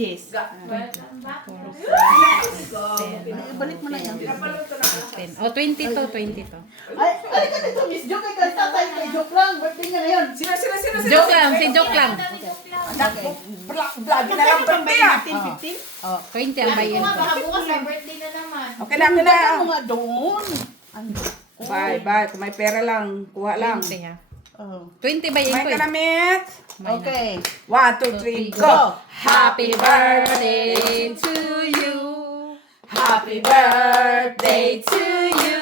Jess. Balik mo na yan. 10. O, 20 to, 20 to. Ay, ka dito, Miss Jo. Kay tatay, kay joke lang. Birthday niya ngayon. Sino? Joke lang, si joke lang. Vlog na lang birthday ah. 15. O, 20 ang bayan ko. Baka bukas may birthday na naman. Okay na, okay na. Ano nga doon? Bye. Kung may pera lang, kuha lang. 20 ha. Oh. 20 bayan May ko ka na, eh. Mit. Okay. 1, 2, 3, go! Happy birthday to you. Happy birthday to you.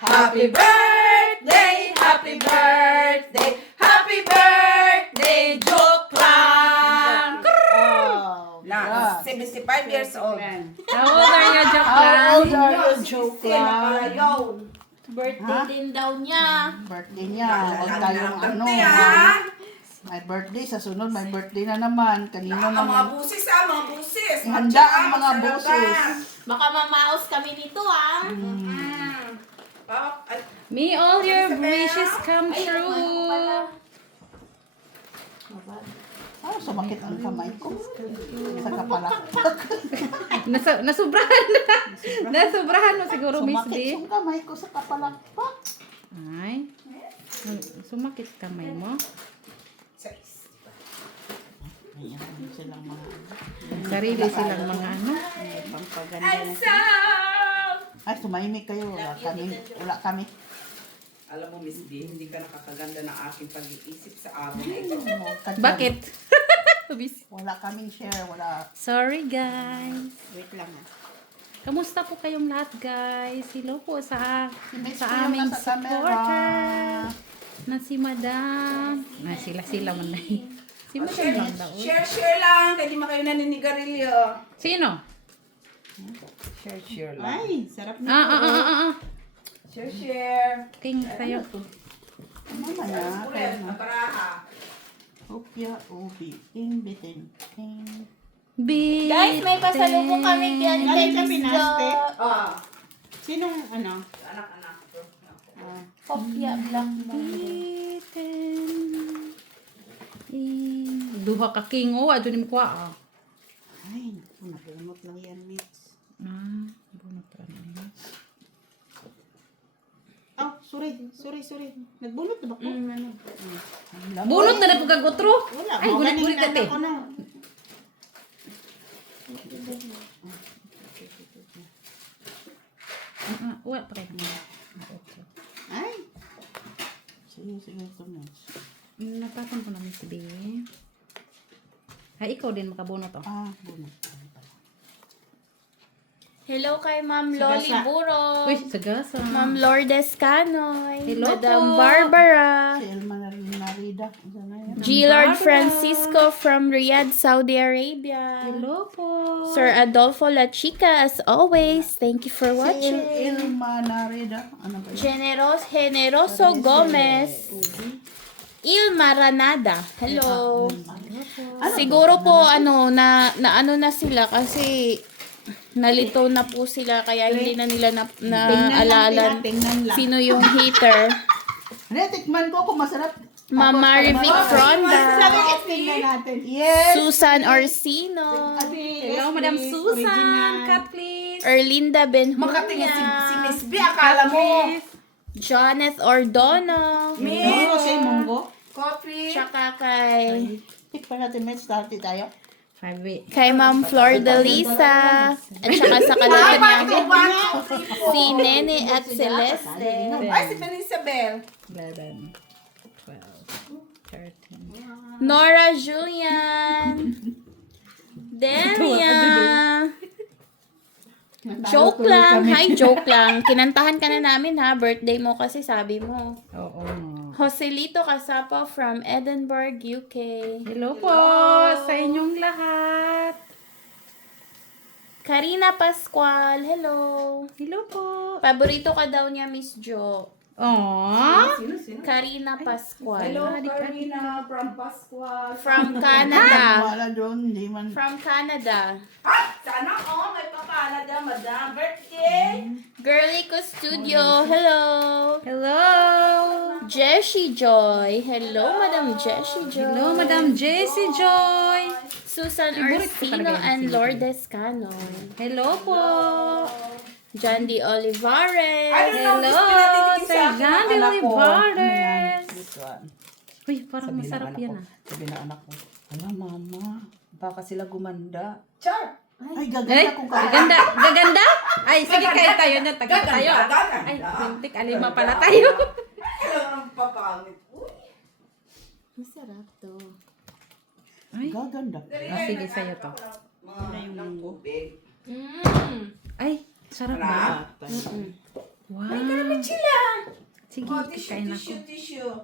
Happy birthday, happy birthday, happy birthday, joke lang. Oh, Na, 75 years old. How old are you, joke How lang? old are you, joke lang? Birthday din daw niya. Birthday niya. Huwag tayong ano. ha? May birthday. Sa sunod, may birthday na naman. Kanino Ang mga naman. busis ha, mga busis. Handa ang mga Magsarapan. busis. Baka mamaos kami nito ah. Ay, May all your wishes come Ay, naman ko pala. true. Ah, sumakit ang kamay ko. Sa kapalakpak. Nasubrahan na. Nasubrahan mo siguro, Miss Sumakit B. yung kamay ko sa kapalakpak. Ay. Sumakit kamay mo. Ayan, silang mga Sarili silang mga ano. pangpaganda na. Ay, tumahimik kayo. Wala kami. alam mo, Miss D, hindi ka nakakaganda ng aking pag-iisip sa araw na ito. Bakit? Wala kaming share. Wala. Sorry, guys. Wait lang ah. Kamusta po kayong lahat, guys? Hello po sa Miss ko sa yung aming nasa camera. supporter na si Madam. Na sila man na eh. Si Madam lang daw. Share lang, kaya di man kayo naninigarilyo. Sino? Share lang. Ay, sarap na. Ah. Share. King tayo. Mamaya. Ulit, maparaha. Upya, ubi, imbitin. Guys, may pasalubong kami diyan kay Galing ka Miss Pinaste? Jo. Sinong ano? Anak-anak ko. Kopya lang. Duha ka king o adto ni mo kuha. Ay, napunot lang yan, Mitch. Bunot ra na. Oh, sorry. Nagbunot na ba ko? Bunot na na pagkag otro. Wala. Ay, gulit-gulit ka te. Ako na. Wa pa kay mo. Ay, Sige, ito, Mitch. Napatan ko na Miss B. Ay, ikaw din makabunot to. Bunot. Hello kay Ma'am Loli Sagasa. Buro. Uy, sagasa. Ma'am Lourdes Canoy. Hello Madam po. Barbara. Si Elma Narida. Saan na yan? G. Lord Francisco from Riyadh, Saudi Arabia. Hello po. Sir Adolfo La Chica, as always. Thank you for Si watching. Elma Narida. Ano ba yun? Generoso Gomez. Ilma Ranada. Hello. Siguro po na ano na sila kasi nalito na po sila kaya hindi na nila naalalan tingnan lang. sino yung hater. Ano, tikman ko kung masarap. Ma'am Marivic Fronda. Sabi ko, tingnan natin. Yes! Susan Orsino. Hello, Madam Susan. Cut, please. Erlinda Makatingin si Benjunia. Miss B, akala mo. Joneth Ordono. Munggo kay Munggo. Coffee. Tsaka kay Tikpan natin, Mitch. Started tayo. 5 weeks. kay Ma'am Flor de Lisa. At saka sa kalaban niya si Nene at Celeste. Ay, si Belisabel. 11, 12, 13. Nora Julian. Demia. Joke lang. Hi, joke lang. Kinantahan ka na namin ha. Birthday mo kasi sabi mo. Oo. Joselito Casapa from Edinburgh, UK. Hello po sa inyong lahat. Karina Pascual. Hello. Hello po. Paborito ka daw niya, Miss Jo. Aww. Karina Pascual. Hello, Karina from Pascual. From Canada. Wala doon, hindi man. From Canada. Sana may papalada, madam. Birthday. Girly Ko Studio. Hello. Hello. Jessie Joy. Hello, Madam Jessie Joy. Hello, Madam Jessie Joy. Susan Favorite ko Orsino talaga yung and sino. Lourdes Canon. Hello po. John D. Olivares. I don't know, Hello, Miss pinatitigil Sir sa akin John ng de anak ko. Olivares. This one. Uy, parang Sabi ng masarap anak yan ko. ah. Sabi ng anak ko, ala mama, baka sila gumanda. Char! Ay, Ay, gaganda kung kaya. gaganda, gaganda? Ay, sige, Gaganda. kayo tayo na, taga Gaganda, tayo. gaganda. Ay, pintik, alima pala tayo. Kailangan ng papangit. Uy! Masarap to. Ay, Gaganda. sige, sa'yo to. Mga ng tubig. Ay, sarap ba? Sarap. Wow. Ay, kami sila. Sige, Oh, tissue, kain ako. tissue, tissue.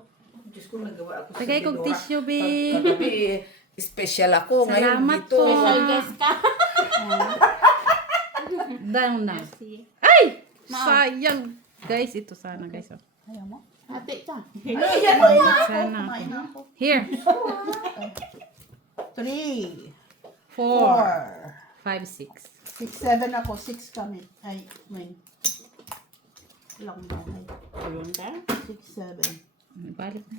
Diyos ko, nagawa ako Tagay kong tissue, babe. Kagabi, special ako. Ngayon Salamat dito. po. Special guest ka. Down na. Merci. Ay! Sayang. Guys, ito sana, guys. Oh. Ayaw mo? Ate ka. Kumain na ako. Sana. Kumain na ako. Here. 3, 4, 4, 5, 6. 6, 7 ako. 6 kami. Ay, wait. Ilang bahay? Ayun ka? 6, 7. Balik na.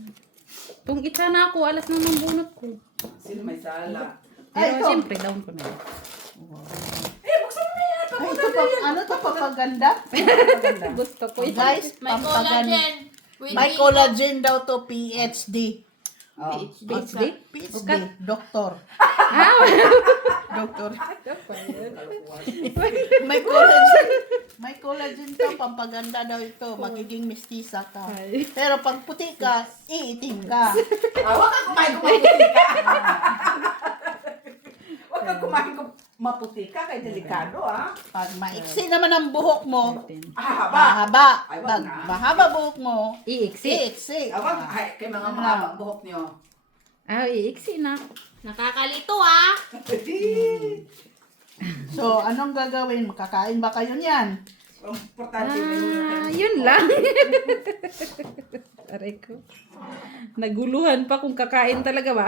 Kung itsa na ako, alas na ng bunot ko. Sino may sala? Ay, Pero ito. siyempre, down ko na yun. Eh, buksan mo na yan. Ay, ito pa, ano to, papaganda? Gusto ko yun. Guys, May pampaganda. collagen. With May collagen daw to, PhD. Oh. PhD? PhD, doktor. Ah, Doktor. May collagen. May collagen to, pampaganda daw ito. Magiging mestiza ka. Pero pag puti ka, iitim ka. Huwag kang kumain kung maputi ka. Huwag kang kumain kung maputi ka. Kaya delikado, ah. Pag maiksi naman ang buhok mo, Haba. mahaba. Ay, wag Pag na. mahaba buhok mo, iiksi. iiksi. Awag, ay, kay mga mahabang buhok niyo. Ah, iiksi na. Nakakalito ah. So, anong gagawin? Makakain ba kayo niyan? Ang importante Ah, yun lang. Aray ko. Naguluhan pa kung kakain talaga ba?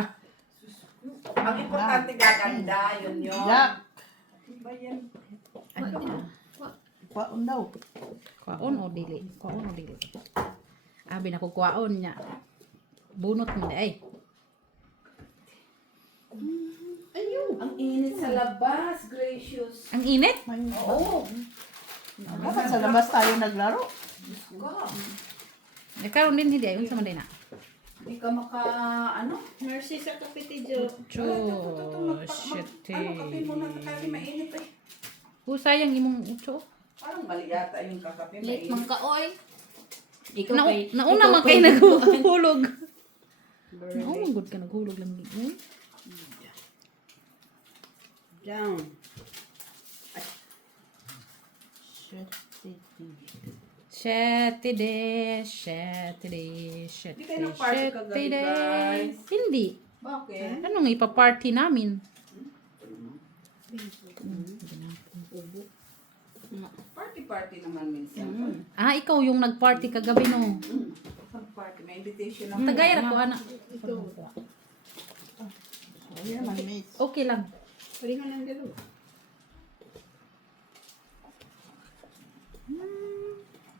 ang importante gaganda, yun yun. Yak. Ba yan? Ano na? Kwaon daw. Kwaon o dili? Kwaon o dili? Abi na ko kwaon niya. Bunot mo na ay. Ang init sa labas, gracious. Ang init? May, Oo. bakit sa labas tayo naglaro? God. Nagkaroon din hindi ayun sa Manday na. Hindi ka maka, ano? Mercy sa kapitidyo. Shit. Ano, kape muna kasi mainit eh. Sayang imong ucho. Parang mali yata yung kakape, Late mainit. man ka oy. Nauna man kayo naghulog. Nauna good ka naghulog lang dito. Down. Saturday. Hindi kayo nag-party kagabi, guys. Hindi. Bakit? Anong ipa-party namin? Party naman minsan. Ah, ikaw yung nag-party kagabi no. Party, may invitation ako. Tagay ra ko anak. Ayun naman, mate. Okay lang. Paringan ng dalawa.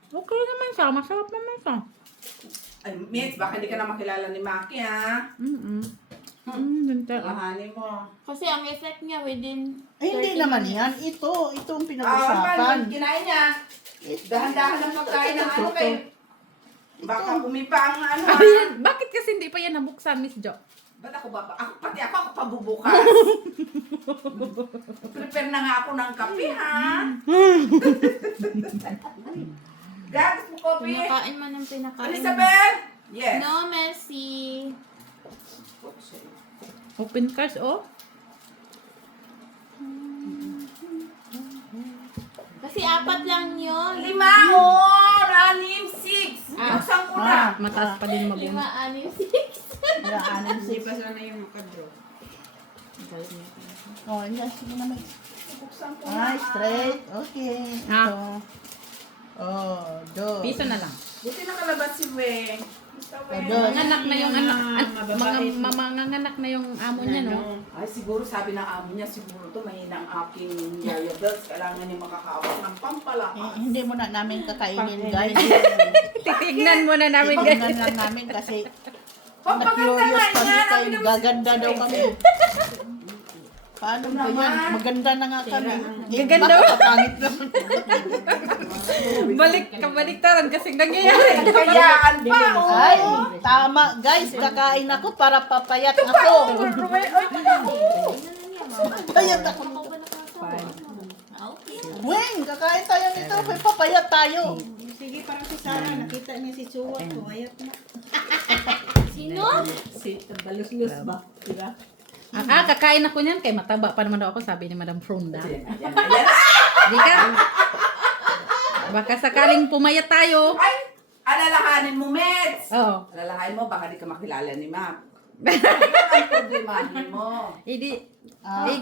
Okay naman siya. Masarap naman siya. Ay, Mitch, baka hindi ka na makilala ni Maki, ha? Ganda. Alahanin mo. Kasi ang effect niya within Ay, hindi 30 naman minutes. yan. Ito ang Ah, pinag-usapan. paano kinain niya? Dahan-dahan ang pagkain ng ano kayo. Baka umipa ang ano, ha? Ayan, bakit kasi hindi pa yan nabuksan, Miss Jo? Ba't ako ba? Pati ako pabubukas. Prepare na nga ako ng kape, ha? Gagas mo kopi. Pinakain man ng pinakain. Elizabeth! Yes. No, Messi. Open cars, oh. Kasi 4 lang yun. 5, 6, 6. Buksan ko na. Mataas pa din 5, mabunot. 6, 6. Kaya anin Hindi pa sana yung makadraw. Oh, yes. Sige na, mate. Buksan ko Ah, na. straight. Okay. Ah. Ito. Oh, do. Piso na lang. Buti nakalabas si Weng. Basta Weng. Dos. Manganak na yung anak. Mababait. Manganak na yung amo niya, no? Ay, siguro sabi ng amo niya, siguro to mahina ang aking yaya bells. Kailangan niya makakaawat ng pampalakas. Hindi mo na namin kakainin, guys. Titignan mo na namin, guys. Tingnan lang namin kasi Pampaganda na-curious nga kami niya. kayo. Gaganda daw kami. Paano ba yan? Maganda na nga kami. Gaganda Bakit pangit lang? Kabaliktaran kasi nangyayari. Kayaan pa, oh. Ay, tama. Guys, kakain ako para papayat ako. Papayat ako. Weng, kakain tayo nito. May papayat tayo. Sige, parang si Sarah. Nakita niya si Chua. Pumayat na. Sino? Si Tabalos-los ba? Diba? Kakain ako niyan kay mataba pa naman daw ako, sabi ni Madam Fronda. Ayan. Di ka? Baka sakaling pumayat tayo. Ay, alalahanin mo, Meds. Oo. Alalahanin mo, baka di ka makilala ni Mac. Ang problemahin mo.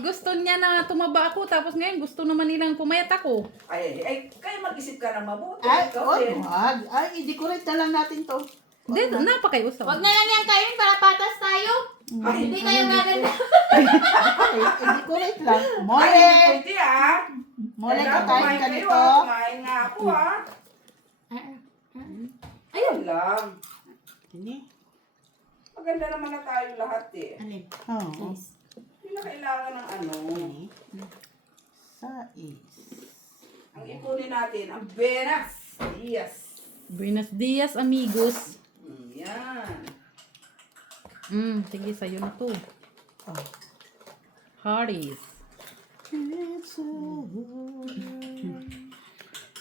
Gusto niya na tumaba ako, tapos ngayon gusto naman nilang pumayat ako. Ay, kayo mag-isip ka ng mabuti. Ay, Ikaw oy, din. wag. Ay, i-decorate na lang natin to. Hindi, napakayusaw. Wag na lang yan kainin para patas tayo. Ay, Hindi tayo gaganda. Ay, i-decorate lang. Ay, Mole! pwede ah. Mole, Kailangan kakain kumain ka kayo, nito. ah. Kumain nga ako ah. Ayun lang. Ini. Maganda naman na tayo lahat eh. Alin? Oo. Hindi na kailangan ng ano. Sais. Ang ipunin natin, ang Venus. Yes. Buenos dias, amigos. Yan. Sige, sa'yo na to. Oh. Harris.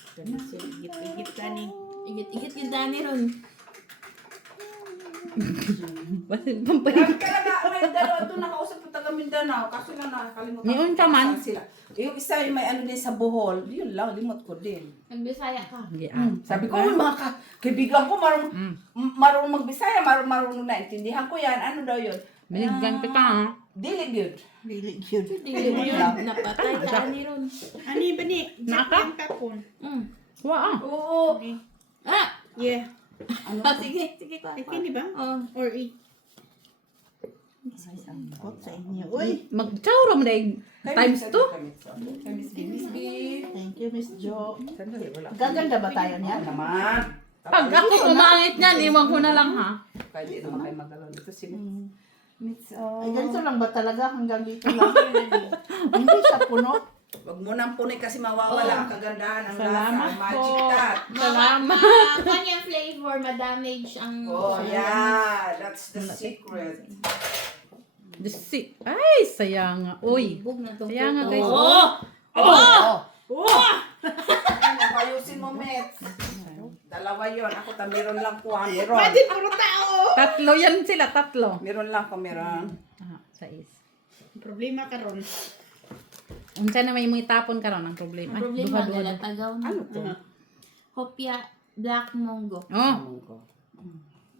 Igit-igit ka ni. Igit-igit yung dami ron. Pampalit. Talaga, may dalawa doon nakausap ko taga Mindanao. Kaso lang nakakalimutan. Ngayon ka man. Saan sila. Yung isa yung may ano din sa Bohol. Yun lang, limot ko din. Nagbisaya ka. Sabi ko, "Uy, mga kaibigan ko, marunong magbisaya, marunong naintindihan ko yan. Ano daw yun? Binigyan kita, ha? Dili good. Really cute. Hindi mo yun. Napatay ka ni ron. Ano ba ni? Naka? Yung kapon. Wa, Oo. Ah! Yeah. Sige, sige ko. Ay, kini ba? Oh. Or i? Kot sa inyo. Uy, Mag-chow mo na times 2. Kay Miss B. thank you, Miss Jo. Sandali, wala. Gaganda ba tayo Ano niyan? naman? Pag ako kumangit niyan, iwan ko na lang, ha? Kaya di naman kayo magalaw. Ito si Miss. Ay, ganito lang ba talaga? Hanggang dito lang. Hindi siya puno. Wag mo nang punay kasi mawawala ang kagandahan ng Salamat lasa. Magic po. tat. Salamat. Kanyang flavor, madamage ang... Oh, yeah. That's the secret. Ay, sayang nga. Uy. Bug na to. Sayang nga, guys. Ayusin mo, Mets. Dalawa yon. Ako meron lang po. Meron. Puro tao! Tatlo yan sila, tatlo. Meron lang ko, meron. Sais. Problema ka ron. Unsa na may mga tapon karon ang problema. Ang problema, Duha-duha. galatagaw na. Ano to? Hopya Black Mongo. Oh.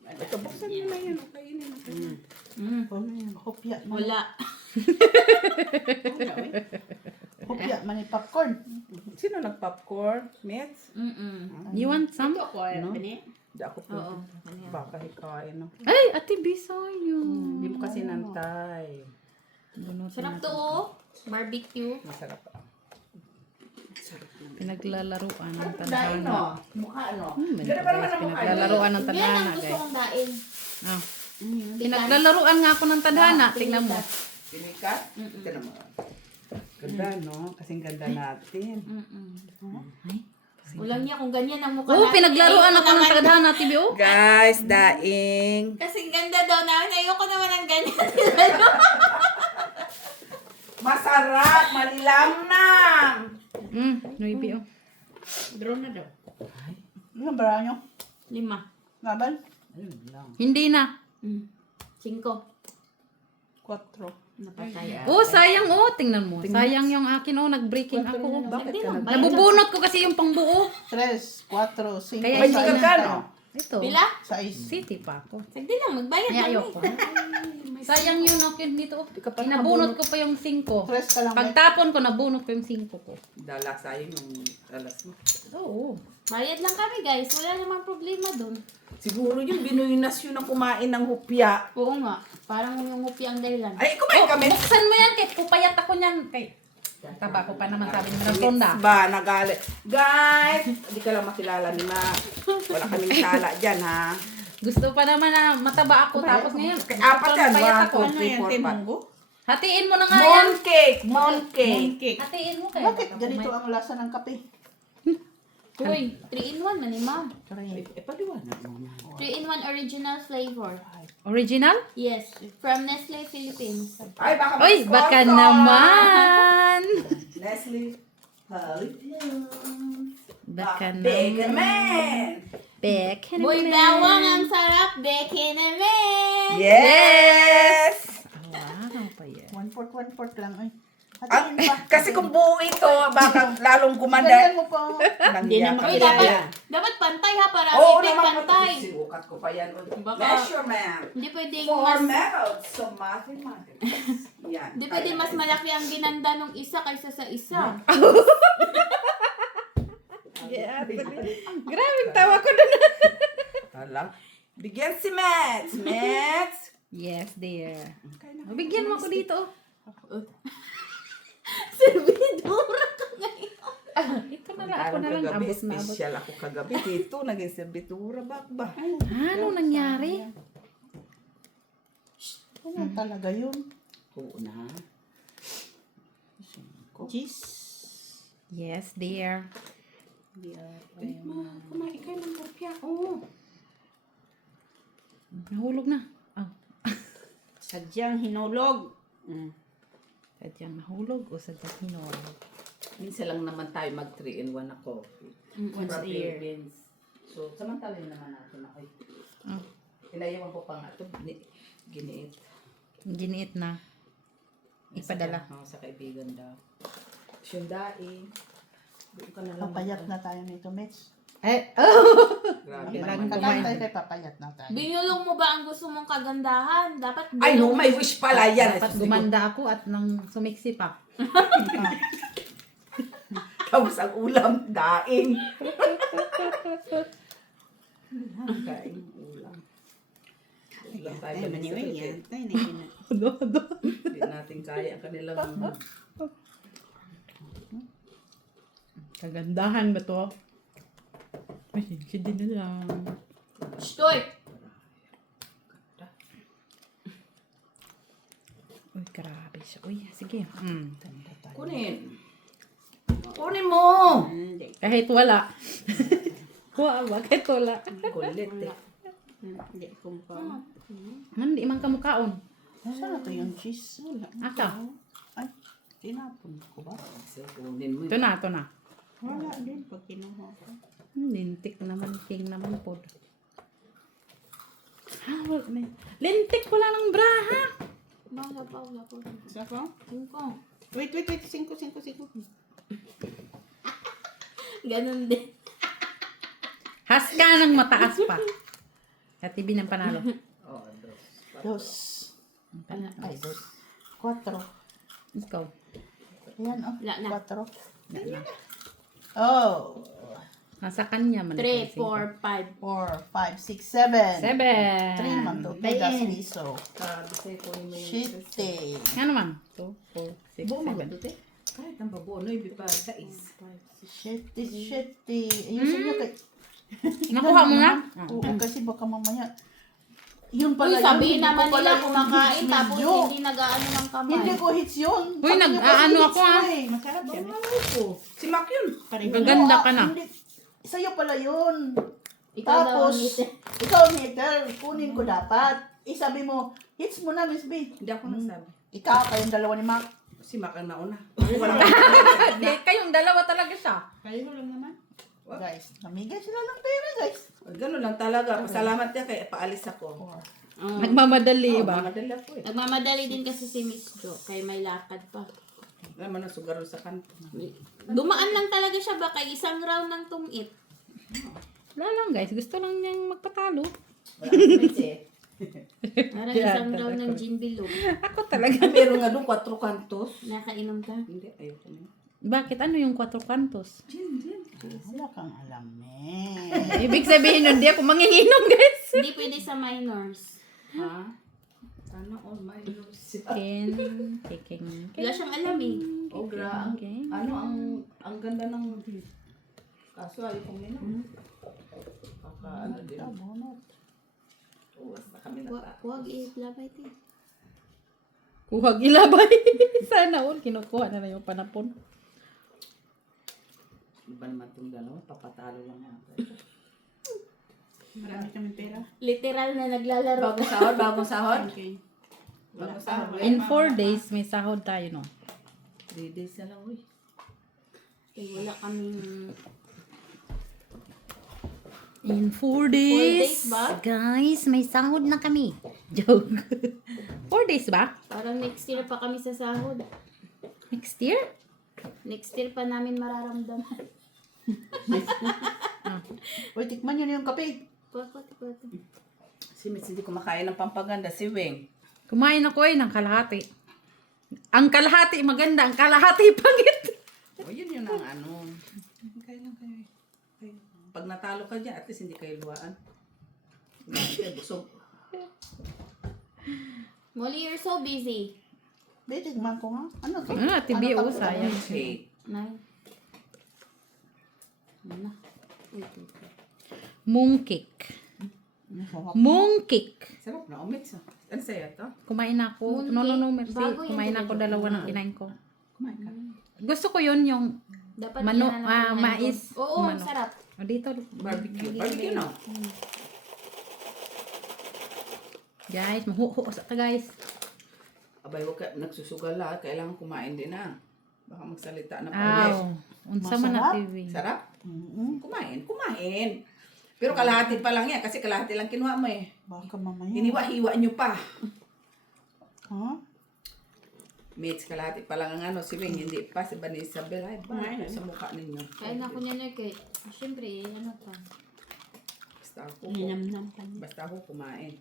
Ito, buksan nyo na yun. Kainin mo. Hopya man. Wala. Hopya man yung popcorn. Sino nag-popcorn? Mets? You want some? Ito ko, ano? Bani? Di ako po. Oo. Baka hikain. No? Ay, Ate Bisoyo. Hindi mo kasi nantay. Sarap to oh. Barbecue. Masarap. Pinaglalaruan ng Dain, tadhana. no? Mukha, no? Guys, Ganda pa naman ang mukha. pinaglalaruan ng Yan ang tadhana, gusto guys. kong dain. Ah. Pinaglalaruan nga ako ng tadhana. Tingnan mo. Pinikat? Tignan mo. Ganda, no? Kasing ganda natin. Ulang niya kung ganyan ang mukha Oh, natin. pinaglaruan Ayoko ako ng naman. tadhana, TBO. Guys, daing. Kasing ganda daw namin. Ayoko naman ang ganyan. Masarap, malilamnam. Nuibi, oh. Drone na daw. Ilan ba nyo? 5. Laban? Hindi na. 5. 4. Napatay. Oh, sayang, oh. Tingnan mo. Sayang yung akin, oh. Nag-breaking ako. Oh. Bakit ka nag- Nabubunot ko kasi yung pangbuo. 3, 4, 5, Kaya Ay, hindi hindi ka no? Ito. Pila? 6. City pa ako. Sagdi lang, magbayad Ay, kami. ayoko. Sayang yun akin dito. Oh. ka pa Inabunot ko pa yung 5. 3 ka lang. Pagtapon ko, nabunot ko yung 5 ko. Dala sayang yung alas mo. Oo. Bayad lang kami guys. Wala namang problema dun. Siguro yung Binoynas yun ang kumain ng hupya. Oo nga. Parang yung ngupi ang dahilan. Ay, kumain kami. Buksan mo yan, kay pupayat ako niyan. Kay taba ko pa naman sabi ni Ronda. Ba, nagalit. Guys, hindi ka lang makilala ni Ma. Wala kaming sala dyan, ha? Gusto pa naman na mataba ako tapos ngayon. Apat yan. pupayat 1, ako. 2, Ano yan, 3, 4, 5. Timongo? Hatiin mo na nga yan. Mooncake. Mooncake. Mooncake. Hatiin mo kayo. Bakit ganito ang lasa ng kape? Uy, 3-in-1 man ni ma'am. Paliwanag mo na. 3-in-1 original flavor. Original? Yes, from Nestle Philippines. Ay, baka Uy, baka sponsor. naman. Leslie. Philippines. Baka Bacon naman. Man. Bacon Boy, man. bawang ang sarap. Beke naman. Yes! Wow, pa yan. 1/4 lang. Ay. Ah, Hatiin pa. kasi kung buo ito, baka lalong gumanda. Ganyan mo pa. Hindi na Uy, makilala. dapat pantay ha, para Oo ipin naman. pantay. Sinukat ko pa yan. Baka- Measurement. Hindi pwedeng For mas... methods of mathematics. Yan. Hindi pwedeng mas malaki ang ginanda nung isa kaysa sa isa. Grabing tawa ko doon. Hala. Bigyan si Mets. Mets. Yes, dear. Bigyan mo ako dito. Servidora ka ngayon. Ito na lang. Ako na lang. Kagabi, Abot na abot. special ako kagabi. Dito, naging serbitura ba? Ano nangyari? Ano talaga yun? Oo na. Cheese. Yes, dear. Kumain ka ng kopya. Oo. Nahulog na. Oh. Sadyang hinulog. Sadyang nahulog o sadyang hinulog. Minsan lang naman tayo mag 3-in-1 na coffee. Once a year. Philippines. So, samantalin naman natin na ay. Oh. Inayawan ko pa nga ito. Giniit. Giniit na. Ipadala. Sa kaibigan daw. Syundai. Doon ka na lang. Papayat na tayo nito, Mitch. Eh, oh! Grabe Kailangan naman. kumain. Kakantay tayo, papayat na tayo. Binulong mo ba ang gusto mong kagandahan? Dapat Ay, no, binulong- may wish pala yan. Dapat gumanda ako at nang sumiksi pa. Tapos ang ulam, daing. Daing ulam. Ulam tayo Ay, sa maniwil Philippines. yan. Tayo na yun. Hindi natin kaya ang kanilang... Kagandahan ba to? Ay, hindi na lang. Shtoy! Uy, grabe siya. Uy, sige. Kunin. Kunin mo. Hindi. Kahit wala. Kahit wala. Kulit eh. Hindi ko pa. Man, di man kamukhaon. Saan na to yung cheese? Wala. Aka. Ay, tinapon ko ba? So, kunin mo. Ito na, ito na. Wala din pag kinuha ko. Lintik naman, king naman po. Wala na. Lintik, wala ng bra, ha? Wala pa. Isa ko? Singkong. Wait. 5. Ganun din. Haska ng mataas pa. Katibi ng panalo. Oh, Dos. Ay, dos. 4. Ikaw. Ayan, oh. Wala na. 4. Oh. Nasa kanya man. 3, 4, 5. 4, 5, 6, 7. 7. 3 naman to. Pedas piso. sabi sa'yo, kunin mo yung... Shitty. Ano man? 2, 4, 6, Buo mo ba 7. ito, te? Kahit ang babuo, no, ibi pa sa is. Shitty. Ayusin niyo kay... Nakuha mo na? Oo, kasi baka mamaya. Yun Uy, pala yun. sabihin Hindi naman ko pala nila yung kumakain hits tapos medyo. hindi nag-aano ng kamay. Hindi ko hits yun. Uy, Sabi niyo kasi nag-aano hits ako, ko ah. eh. Masarap yan. Si Mac yun. Maganda ka na. Hindi. Sa'yo pala yun. Ikaw daw ang Tapos, ngiti. ikaw ang hitter. Kunin ko dapat. Sabi mo, hits mo na, Miss B. Hindi ako nasabi. Ikaw, kayong dalawa ni Mac. Si Mac ang nauna. Hindi, kayong dalawa talaga siya. Kayo lang naman. Guys, namigay sila ng pera, guys. Ganun lang talaga. Pasalamat niya kaya paalis ako. Nagmamadali ba? Madali ako eh. Nagmamadali din kasi si Miss Jo, kaya may lakad pa. Naman ang sugar sa kanto. Dumaan lang talaga siya ba kay isang round ng tumit. Wala lang guys, gusto lang niyang magpatalo. Wala akong space eh. Parang isang round ng gin bilog. Ako talaga. Meron nga doon 4 kantos. Nakainom ka? Hindi, ayoko na. Bakit? Ano yung 4 kantos? Wala kang alam, eh. Ibig sabihin nun, di ako manginginom guys. Hindi pwede sa minors. Ha? Sana all my nose. Kicking. Wala siyang alam eh. Oh, Okay. ang ganda ng kaso ayoko minom. Ano din. Bunot. Uwas na kami Huwag i-labay ito. Huwag ilabay. Sana all kinukuha na yung panapon. Iba naman itong dalawa, papatalo lang ako. Marami kami pera. Literal na naglalaro. Bagong sahod, bagong sahod. Okay. Bagong sahod. In 4 days, may sahod tayo, no? 3 days na lang, uy. Wala kaming... In 4 days ba? Guys, may sahod na kami. Joke. 4 days ba? Parang next year pa kami sa sahod. Next year? Next year pa namin mararamdaman. Uy, tikman nyo na yung kape. Pati. Si Mitz hindi kumakain ng pampaganda. Si Weng. Kumain ako ng kalahati. Ang kalahati maganda, ang kalahati pangit. O, yun yun ang ano. Okay lang kayo. Okay. Pag natalo ka dyan, at least hindi kayo luwaan. Hindi, busog. Molly, you're so busy. Be, tikman ko nga. Ano to? Ano, tibi to? o, sayang. Okay. Nay. Ano? Wait. Mooncake. Masarap. Mooncake. Sarap na, Mitz. Ano sa'yo to? Kumain ako. Mooncake. No, merci. Bago yan, Kumain diba, ako, Joke? dalawa ng kinain ko. Kumain ka. Gusto ko yun yung Dapat Mano- yan na natin mais. ko. Oo, Mano. sarap. o dito. Barbecue. Barbecue na. Guys, mahuho sa ka guys. Abay, huwag ka nagsusugala. Kailangan kumain din na. Baka magsalita na pa. Aw. Unsa man na Masarap. TV. Sarap? Mm-mm. Kumain. Pero kalahati pa lang yan. Kasi kalahati lang kinuha mo eh. Baka mamaya. Hiniwa-hiwa nyo pa. Ha? Mitz, kalahati pa lang ang ano. Si Wing, hindi pa. Si Bani Isabel. Ay, ba? Sa mukha ninyo. Kain ako niya na kay... Siyempre, ano pa. Basta ako. Ninamnam pa niya. Basta ako kumain.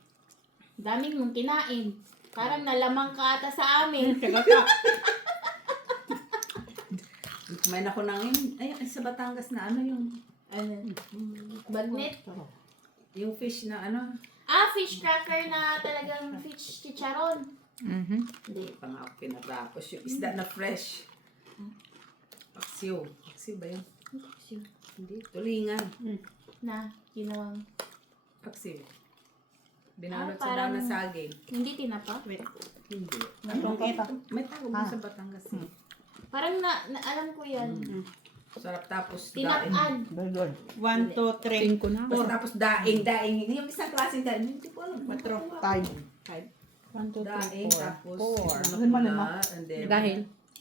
Daming mong kinain. Parang nalamang ka ata sa amin. Kumain ako ng... Ay, sa Batangas na ano yung... Ano? Bagnet? Yung fish na ano. Ah, fish cracker na talagang fish chicharon. Mhm. Hindi. Pang ako pinatapos. Yung isda na fresh. Paksiw. Paksiw ba yun? Hindi. Tulingan. Na, ginawang... Paksiw. Binalot Ah, sa parang- daw na saging. Hindi tinapa? Hindi. Natungkit pa. May tawag mo sa Batangas eh. Parang alam ko yan. Sarap tapos daing. Tinapan. Very good. 1, 2, 3. 5 na. Tapos daing. Yung isang klaseng daing. Hindi ko alam. 5. 1, 2, 3, Daing tapos. Four. Lima. Lima. And then. Dahil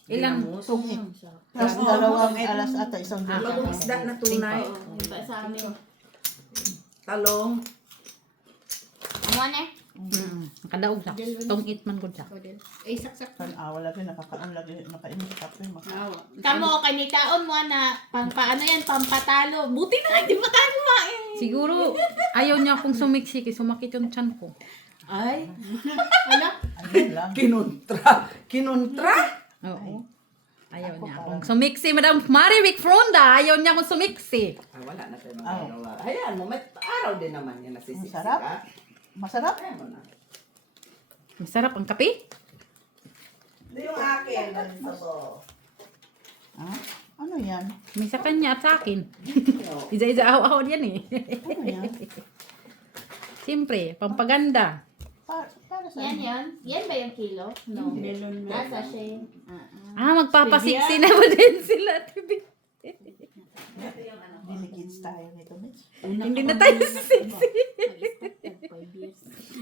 ilang ginamos. Tungit. Tapos dalawang alas ata isang Bagong isda na tunay. Oo, yung pa sa amin. Talong. Amo na? Nakadaog sa. Tungit man gud sa. Eh, saksak pa. Wala din nakakaon lagi nakainom sa kape. Awa. Kamo, kanikaon mo na pampaano yan, pampatalo. Buti na nga, di ba tayo kumain? Siguro ayaw niya akong sumiksi kay sumakit yung tiyan ko. Ay. Ano? Ayun lang. Kinontra? Oo. Ayaw niya akong sumiksi. Madam Marivic Fronda, ayaw niya akong sumiksi. Ay, wala na tayo magagawa. Hayaan mo, may araw din naman yan nasisiksi Masarap. ka. Masarap. Hayaan mo na. Masarap ang kape. Ito yung akin. Sabo. Ah, ano yan? May sa kanya at sa akin. Isa-isa ahaw-ahaw yan eh. Ano yan? Siyempre, pampaganda. Para sa Yan. Yan ba yung kilo? No. Melon na. Nasa siya. Magpapasiksi na ba din sila? Diligence tayo nito, Mitch. Hindi na tayo sisiksi. 5 years.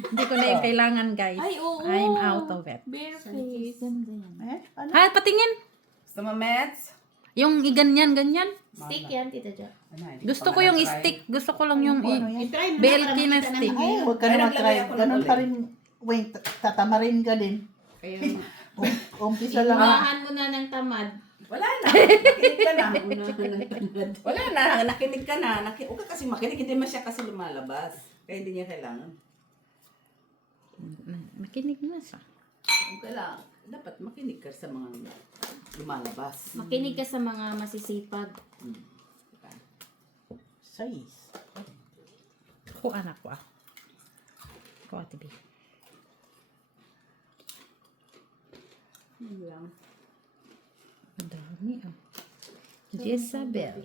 Hindi ko na yung kailangan, guys. Ay, oo. I'm out of it. Bare face. Ganda yan. Eh, ano? Ha, patingin. Gusto mo, Mets? Yung ganyan. Stick yan, Tita Jo. Gusto ko yung stick. Gusto ko lang yung Ano yan? I-try mo BLK na para makita stick. naman. Ay, huwag ka Ay, na naglagay mag-try. ako ng Ganun ulit. pa rin. Wait, tatamarin ka din. Kaya Umpisa lang. Inunahan mo na ng tamad. Wala na. Nakinig ka na. unahan ng tamad. Wala na. Nakinig ka na. Huwag ka kasi makinig. Hindi man siya kasi lumalabas. Kaya hindi niya kailangan. Makinig na siya. Huwag ka lang. Dapat makinig ka sa mga lumalabas. Makinig ka sa mga masisipag. Size. Ko anak ko ah. Ko ate B. Madami ah. Jezabel.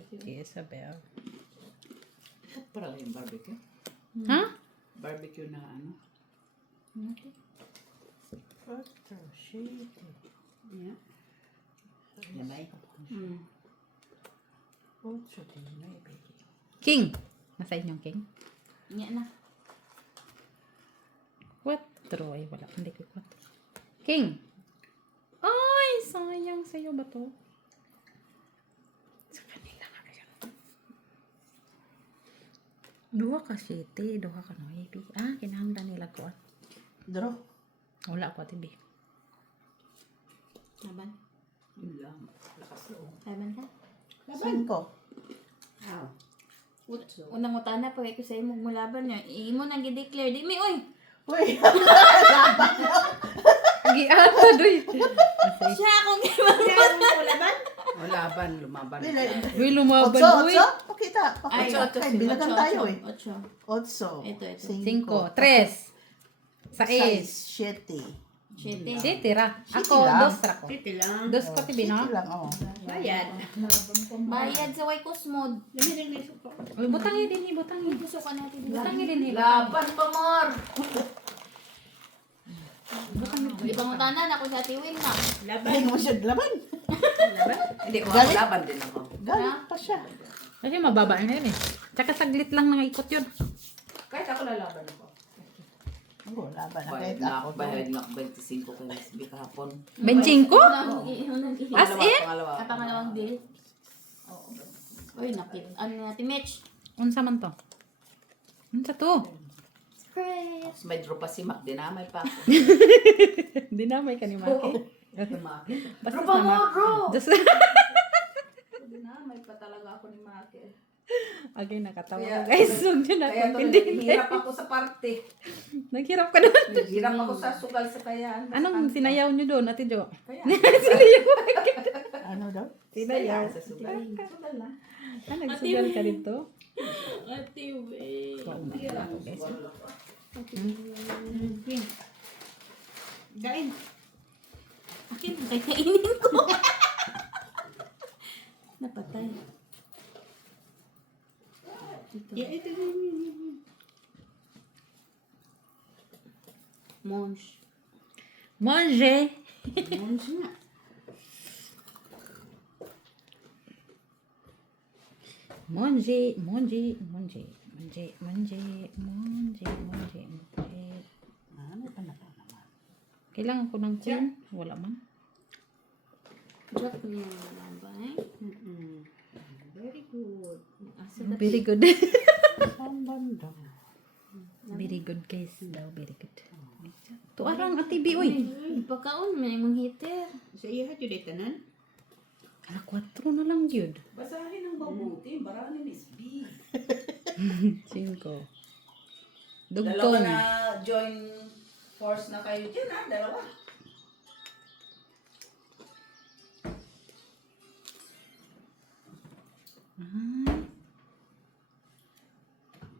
Para lang yung barbecue. Ha? Barbecue na ano. Butter, shit. Yeah. Yamay. Butter, maybe. King. Nasa inyong king? Nya na. 4. Ay, wala. Hindi ko 4. King. Ay, sayang sa'yo ba to? Sa kanila nga yan. Duha ka city. Duha ka no. Kinahanglan nila ko. Draw. Wala ko, tibi. Laban. Yun lang. Lakas loob. Laban ka. 5. Ah. Unang utana pa ko sa imong mulaban niya. Imo nang gi-declare di mi oy. Uy, Giata, doy. Siya akong gilaban. O laban, lumaban. Uy, lumaban, Otso, uy. otso? Pakita. Ay, Pakita. Ay, bilagan tayo eh. 8. Otso. Ito. 5. 3. 6. 7. 7. City ra. Ako, lang. 2 ra ko. Titi lang. 2 ko, tibi, no? Sige lang, oh. Bayad. Bayad sa way kusmod. Dami rin lisok ko. Uy, butangi din, butangi. Gusto ka natin di Butangi din, Laban pa more. Di ba utana na ko sa tiwin na. Ay, mo siya laban. Hindi ko Galit? laban din ako. Galit pa siya. Kasi mababa na yun eh. Tsaka saglit lang nang ikot yun. Kahit ako lalaban ako. Oo, laban na Bayad kahit na ako. ako, bayad na ako 25 kay SB kahapon. Benching ko? As Pangalawa, in? pangalawa. Ang pangalawang deal. Uy, nakit. Ano natin, Mitch? Unsa man to? Unsa to? Chris. Tapos may draw pa si Mac, dinamay pa ako. Dinamay ka ni Maki. Dumaki. Basta Draw pa mo, draw! Just, Dinamay pa talaga ako ni Mac. okay, nakatawa Kaya- ko guys. Huwag nyo na Kaya akong tuloy, hindi. naghihirap ako sa parte. Naghirap ka doon. Naghihirap ako sa sugal sa kayaan. Anong sinayaw nyo doon, Ate Jo? Kaya, Ano daw? Sinayaw. sa sugal. Sugal lang. Ah, nagsugal ka dito? Ate, wait. Wow, nakita ko guys. Kain. Akin, kakainin ko. Napatay. Yeah, ito. Monge. Monje. Monge nga. Monje. Monje. Monje. Monje. Monje. Monje. Monje. Monje. Ano pa na naman? Kailangan ko ng queen? Wala man. Jack niya labay. Very good. Asa Very good. Saan banda? Very good guys. Daw, very good. Tuarang Ate B, uy. Pagkaon, may mong heater. So, iya ha, Judy, tanan? Ala, 4 na lang yun. Basahin ang mabuti, marami Miss B. 5. Dalawa Dugtong. na join force na kayo dyan ha, dalawa.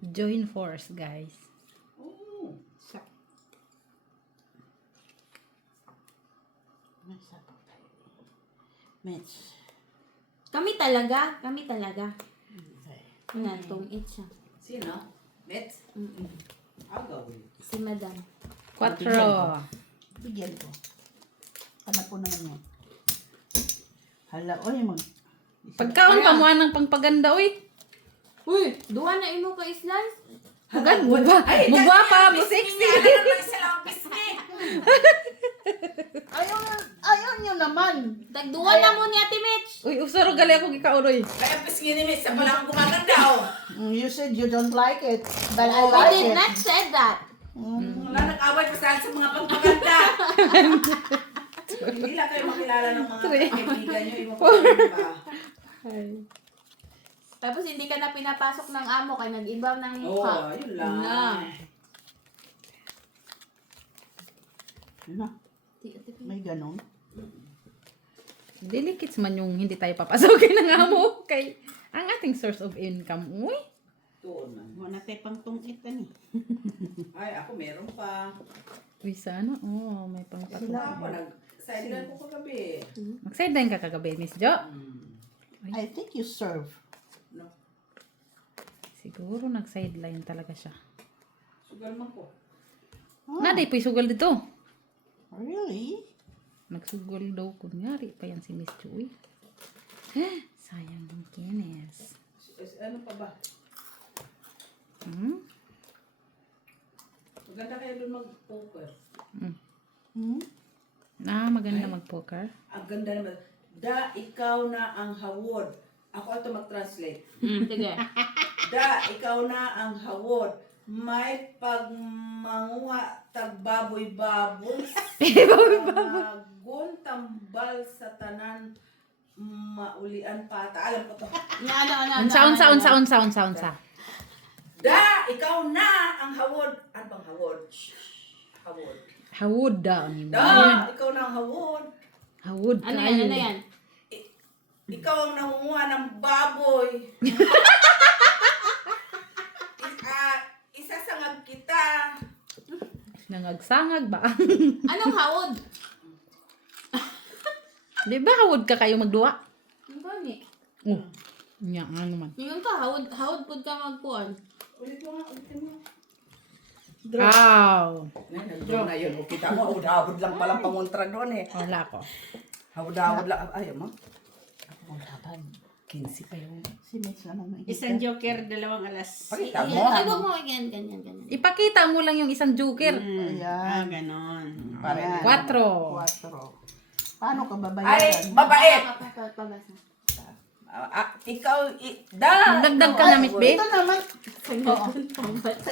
Join force, guys. Oo. Sak. Nasa pa tayo. Mitch. Kami talaga. Kami talaga. Okay. Natong it siya. Sino? Met? Agaw. Si Madam. 4. Bigyan ko. Ano po naman yun? Hala, oy, Pagkaon pa mo ng pangpaganda, uy. Uy, duwa na imo ka slice. Agad, mugwa pa, mo sexy. Ayaw nyo naman. Tagduwa na mo ni Ate Mitch. Uy, usaro gali ako gikauroy. Kaya pisngin ni Miss, sa pala akong gumaganda oh. You said you don't like it, but I We like did it. not say that. Wala nag-away pa sa mga pagpaganda. Hindi lang kayo makilala ng mga kaibigan nyo. Iba pa ba? Tapos hindi ka na pinapasok ng amo kaya nag-iba ng Oo, mukha. yun lang. Na. Ano? May ganun. Delicate man yung hindi tayo papasokin ng amo. Kay, ang ating source of income, uy. Tuon man. Wala tayo pang tungit, ani. Ay, ako meron pa. Uy, sana, oh, may pangpato. Wala pa, nag-sideline ko kagabi. Mag-sideline ka kagabi, Miss Jo. I think you serve. No, Siguro nag-sideline talaga siya. sugal man ko. Naday po sugal dito. Really? Nagsugol daw. Kunyari pa yan si Miss Joey. Sayang ng Kenneth. Ano pa ba? Hmm? Maganda kayo doon mag-poker. Hmm? Maganda mag-poker. Ang ganda naman. Ikaw na ang hawod. Ako ito mag-translate. Sige. Ikaw na ang hawod. May pagmanguha tagbaboy-baboy. Magun tambal sa tanan maulian pata. Alam ko to. Unsa. Ikaw na ang hawod. Ano bang hawod? Hawod. Hawod daw ni mo. Ikaw na ang hawod. Hawod Ano kayo. yan? Ikaw ang nangunguha ng baboy. Isasangag kita. Nangagsangag ba? Anong hawod? Di ba hawod ka kayo magduwa? Ang bani. Oh. Nya nga naman. Ngayon ka, hawod po ka magkuhan. Ulitin mo. Wow. Nag-draw na yun. O, kita mo, hawad-hawad lang palang pangontra doon eh. Wala ko. Hawad-hawad lang. Ayaw mo? Ako mong laban. 15 pa yun. Si Miss naman. Isang joker, 2 alas. Pakita mo. Ay, wag mo, ganyan. Ipakita mo lang yung isang joker. Ayan. Ganon. Ayan. 4. 4. Paano ka Ay, babayaran? mabait. Pabasa. Ikaw, Dagdag ka na, Miss B? Ito naman.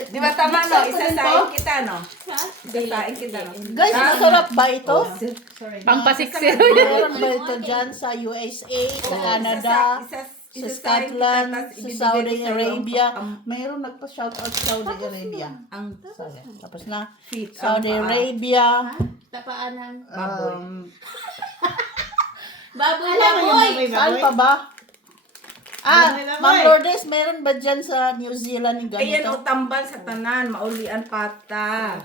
Di ba tama no? Isasain kita no? Isasain kita no? Guys, masarap ba ito? Pampasiksiro. Meron ba ito dyan sa USA, sa Canada, sa Scotland, sa Saudi Arabia? Mayroon nagpa-shoutout Saudi Arabia. Ang Sorry. Tapos na. feet. Saudi Arabia. Tapaanan. Baboy. Baboy. Saan pa ba? Ma'am Lourdes, meron ba dyan sa New Zealand yung Ayan ganito? o tambal sa tanan. Maulian pata.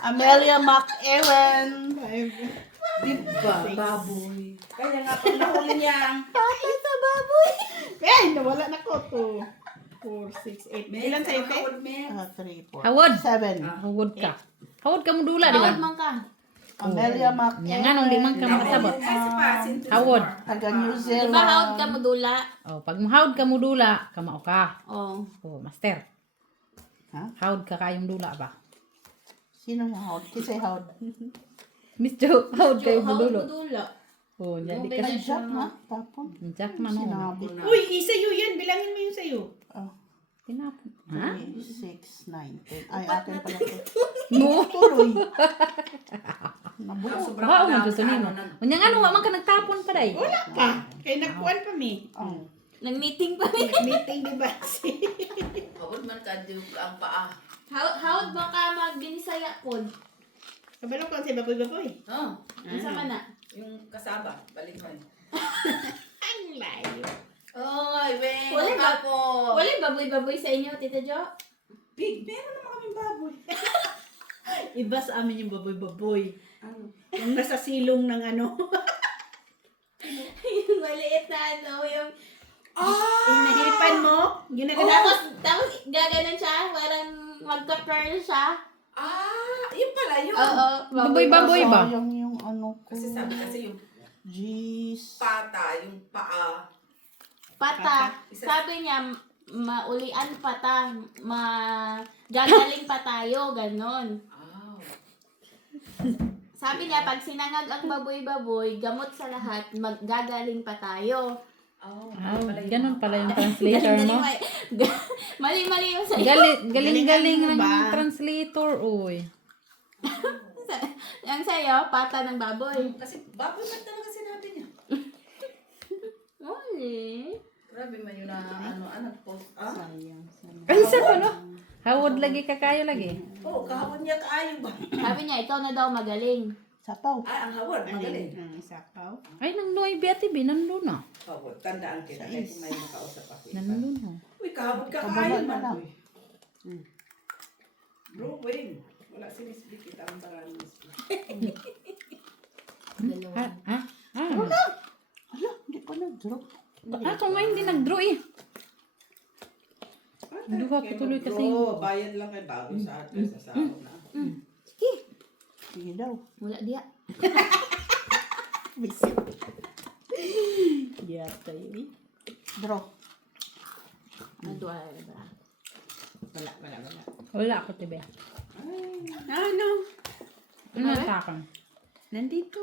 Amelia McEwen. Diba? Baboy. Kaya nga pag nahuli niya. Patay sa baboy. Eh, nawala na ko to. 4, 6, 8. Ilan sa'yo, Pe? 3, 4, Hawod. 7. Hawod ka. Hawod ka mo dula, di ba? Hawod man ka. Amelia Nya McEwen. nga nung limang ka masabot. Hawod. Taga New Di Zealand. ba hawod ka modula? Oh, pag mahawod ka mo dula, kamao ka. Oh. Oh, master. Ha? Hawod ka kayong dula ba? Sino yung hawd? Kisay hawd. Miss Jo, hawod kayo mo Hawod dulo. modula. Oh, jadi Yung ka. Ay, Jack na. Tapon. Jack man oh. Sinabi. Uy, sa'yo yan. Bilangin mo yung sa'yo. Oh, Tinapon. Ha? 3, 6, 9, 10. Ay, atin pala ito. Mo. Tuloy. Nabuo. Wow, man gusto nimo. Unya nga nung wa man ka nagtapon pa day. Wala pa. Kaya nagkuhan pa mi. Oh. Nag-meeting pa rin. Meeting di ba? Hawad man ka ang paa. Hawod ba ka mag-binisaya pod? Kabalo ko si baboy-baboy. Oh, Ano sa mana? yung kasaba. Balik mo yun. Ang layo. Oy, Ben. Wala ba? Ako. Wala baboy-baboy sa inyo, Tita Jo? Big, meron naman kaming baboy. Iba sa amin yung baboy-baboy. Ano? Yung nasa silong ng ano. Yung maliit na ano, yung... Yung nahipan mo. Ginagana. Tapos gaganon siya, parang magka-pearl siya. Yun pala yun. Oo, Baboy-baboy ba? Sayang yung ano ko. Kasi sabi kasi yung Jeez. pata, yung paa. Pata. Sabi niya, maulian pata, gagaling pa tayo, ganon. Oh. Sabi niya, pag sinangag ang baboy-baboy, gamot sa lahat, gagaling pa tayo. Oh, Oh, ganun pala yung translator mo. Mali-mali yung sa'yo. Galing-galing Galingan mo ng ba? translator, oy. Yung sa'yo, pata ng baboy. Kasi baboy man talaga sinabi niya. Mali. Grabe man yun na anak post. Sayang. Ay, sa no? Hawod lagi ka kayo lagi. Oo, kahawad niya kaayo ba? Sabi niya, ikaw na daw magaling. Sapaw. Ay, ang hawad, magaling. Ang isapaw. Ay, nang Noy Beati, nandun na. Hawad, tandaan kita. Kaya kung may makausap ako. Nandun na. Uy, kahawad ka Kababa kaayo na man. lang. Uy. Bro, Wayne. Wala si Miss B. Kita ang barang Miss B. Hala, hindi pa nag-drop. Ako nga hindi nag-draw eh. Duha ko tuloy kasi Bro, bayad lang kay bago sa atin sa sahod na. Sige daw. Wala diya. Bisit. Yata yun. Draw. Nadwa ba? Wala. Wala ako, tibe. Ano? Ano sa akin? Nandito.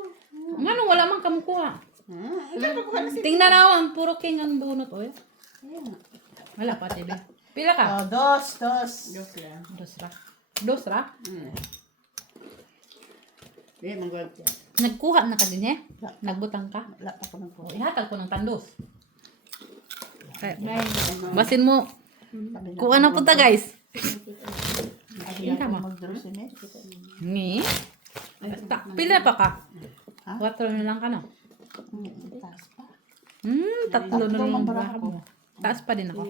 Ano, wala mang kamukuha. Ikaw pa na si... Tingnan na ang puro king ang bunot, oy. Ayan. Wala pa, tibe. Pila ka? Oh, dos. Dos lang. Dos ra? Hindi, mag-work yan. Nagkuha na ka din eh? Nagbutang ka? Wala pa ko ng O, ihatag ko ng tandos. Basin mo. Kung ano punta, guys. Hindi Tama. mag-draw si Mitch. Ngi. Pila pa ka? Ha? 4 na lang ka, no? Taas pa. Tatlo na lang Tatlo bra ako. mo. Taas pa din ako.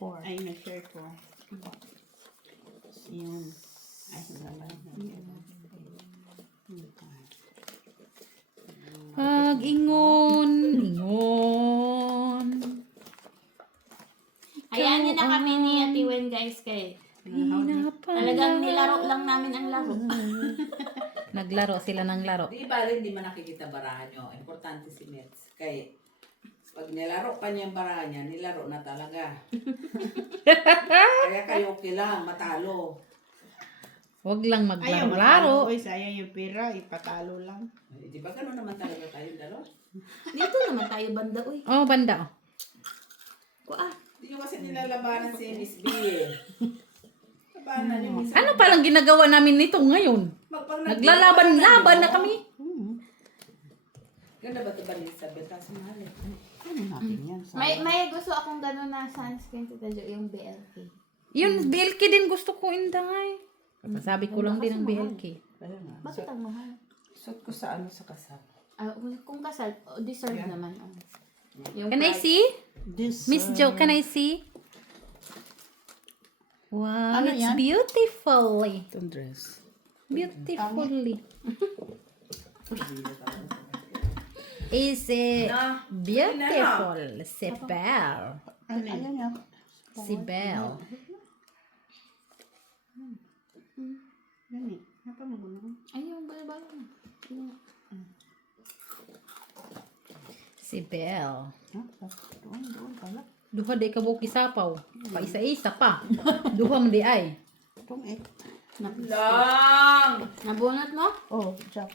4. Ay, na-share ko. Yun. Ay, wala. Pag-ingon, ingon. Ayan na kami ni Ate Wen guys kay. Talagang nilaro lang namin ang laro. Naglaro sila ng laro. Di ba hindi man nakikita barahan nyo. Importante si Mets. Kaya pag nilaro pa niya yung barahan niya, nilaro na talaga. Kaya kayo okay lang, matalo. Huwag lang Ayaw, maglaro-laro. Uy, sayang yung pera. Ipatalo lang. Eh, di ba gano'n naman talaga tayo dalawa? Dito naman tayo banda uy. Oh, banda. Oh. Kuha. Hindi nyo kasi nilalabanan si Miss B eh. Labanan nyo minsan. Ano palang ginagawa namin nito ngayon? Naglalaban-laban na kami. Ganda ba ito ba ni Isabel? Kasi mahal eh. Ano natin yan? May gusto akong gano'n na sunscreen Tita Jo, yung BLK. Yun, BLK din gusto ko inday. Sabi ko lang din ang BLK. Ayun nga. Bakit ang mahal? Suot ko sa ano sa kasal. Kung kasal, deserve naman. Yung Can I price. see? This, Miss Jo, can I see? Wow, Ano it's yan? beautifully. Itong dress. Beautifully. Is it beautiful? Si Belle. Ayun yan. Si Belle. Yan eh. Ay, yung balabala. Si Belle. Doon pala. Duha day ka buki sapaw. Pa isa-isa pa. Duha man di ay. Itong eh. Lang! Nabunot mo? Oh, Jack.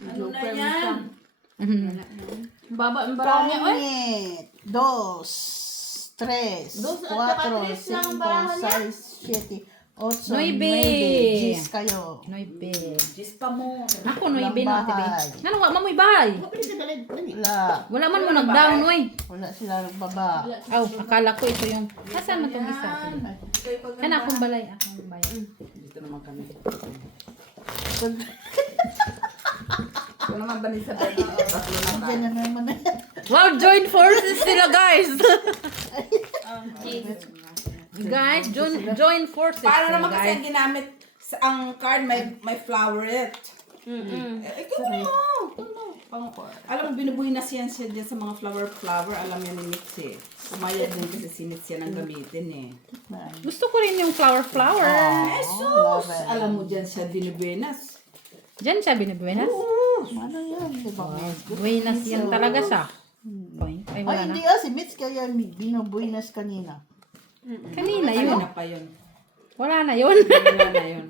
Ano na yan? Baba ang barahan niya. Uy! Pangit. Dos. Tres. Dos at saka Cuatro. tres lang ang Cinco. barahan niya. Seis. Siete. Ocho. Nuebe. Gis kayo. Noibe. Gis pa mo. Ako noibe na tibi. bahay. Ano wa mamoy bahay? Pwede sa balad. Dali. Wala. Wala man mo nag-down oy. Wala sila nagbaba. Aw, akala ko ito yung nasaan man tong isa? Kayo pag Kana akong balay, akong bayan. dito naman kami. Ito naman ba ni Isabel? Tatlo na tayo. Diyan na naman na yan. Wow, join forces sila guys. Guys, join forces. Paano sila, naman kasi guys. ang ginamit sa ang card may floweret. Ikaw mo. Alam mo, binubuhinas yan siya dyan sa mga flower. Alam yan ni Mitch eh. Umayag din kasi si Mitch yan ang gamitin eh. Gusto ko rin yung flower. Jesus! Alam mo dyan siya binubuhinas. Diyan siya binibuenas. Ano yan? Di ba? Buenas yan talaga siya. Point. Ay, Ay, wala na. hindi ah. Si Mitch kaya binubuinas kanina. Kanina yun. Kanina pa yun. Wala na yun. Kanina na yun.